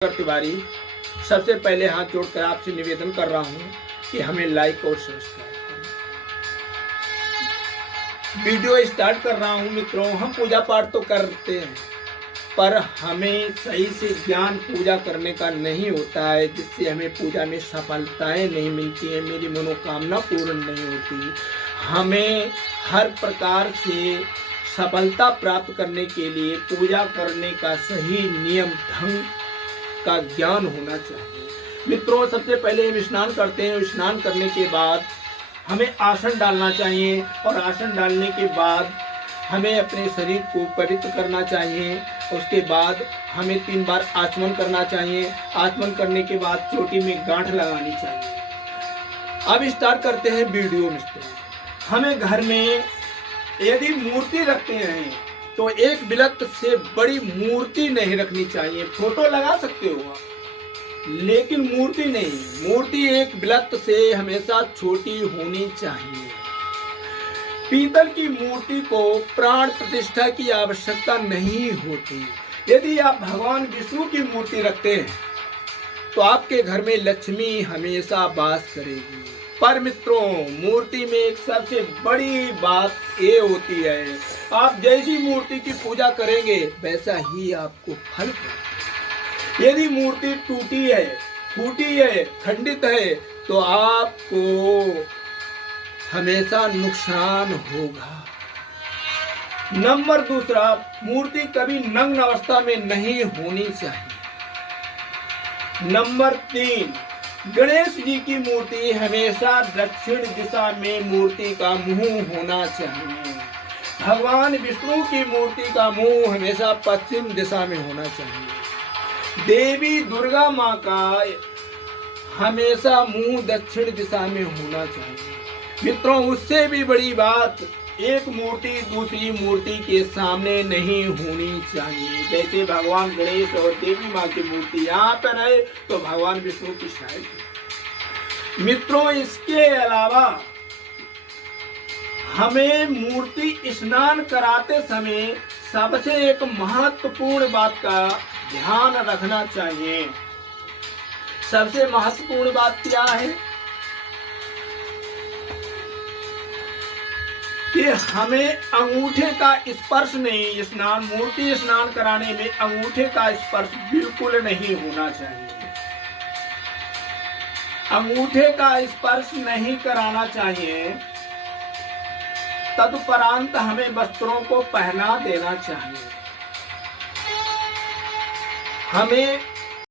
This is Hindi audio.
तिवारी सबसे पहले हाथ जोड़कर आपसे निवेदन कर रहा हूं कि हमें लाइक और सब्सक्राइब करें। वीडियो स्टार्ट कर रहा हूं मित्रों, हम पूजा पाठ तो करते हैं पर हमें सही से ज्ञान पूजा करने का नहीं होता है, जिससे हमें पूजा में सफलताएं नहीं मिलती है, मेरी मनोकामना पूर्ण नहीं होती। हमें हर प्रकार से सफलता प्राप्त करने के लिए पूजा करने का सही नियम ढंग का ज्ञान होना चाहिए। मित्रों, सबसे पहले हम स्नान करते हैं। स्नान करने के बाद हमें आसन डालना चाहिए और आसन डालने के बाद हमें अपने शरीर को पवित्र करना चाहिए। उसके बाद हमें 3 बार आचमन करना चाहिए। आचमन करने के बाद चोटी में गांठ लगानी चाहिए। अब स्टार्ट करते हैं वीडियो। मित्रों, हमें घर में यदि मूर्ति रखते हैं तो एक बिलत से बड़ी मूर्ति नहीं रखनी चाहिए। फोटो लगा सकते हो आप, लेकिन मूर्ति नहीं। मूर्ति एक बिलत से हमेशा छोटी होनी चाहिए। पीतल की मूर्ति को प्राण प्रतिष्ठा की आवश्यकता नहीं होती। यदि आप भगवान विष्णु की मूर्ति रखते हैं तो आपके घर में लक्ष्मी हमेशा वास करेगी। पर मित्रों, मूर्ति में एक सबसे बड़ी बात ये होती है, आप जैसी मूर्ति की पूजा करेंगे वैसा ही आपको फल मिलेगा। यदि मूर्ति टूटी है, फूटी है, खंडित है तो आपको हमेशा नुकसान होगा। नंबर दूसरा, मूर्ति कभी नग्न अवस्था में नहीं होनी चाहिए। नंबर 3, गणेश जी की मूर्ति हमेशा दक्षिण दिशा में मूर्ति का मुंह होना चाहिए। भगवान विष्णु की मूर्ति का मुंह हमेशा पश्चिम दिशा में होना चाहिए। देवी दुर्गा माँ का हमेशा मुंह दक्षिण दिशा में होना चाहिए। मित्रों, उससे भी बड़ी बात, एक मूर्ति दूसरी मूर्ति के सामने नहीं होनी चाहिए। जैसे भगवान गणेश और देवी माँ की मूर्ति यहाँ पर है तो भगवान विष्णु की साइड। मित्रों, इसके अलावा हमें मूर्ति स्नान कराते समय सबसे एक महत्वपूर्ण बात का ध्यान रखना चाहिए। सबसे महत्वपूर्ण बात क्या है कि हमें अंगूठे का स्पर्श नहीं, मूर्ति स्नान कराने में अंगूठे का स्पर्श बिल्कुल नहीं होना चाहिए। अंगूठे का स्पर्श नहीं कराना चाहिए। तदुपरांत हमें वस्त्रों को पहना देना चाहिए। हमें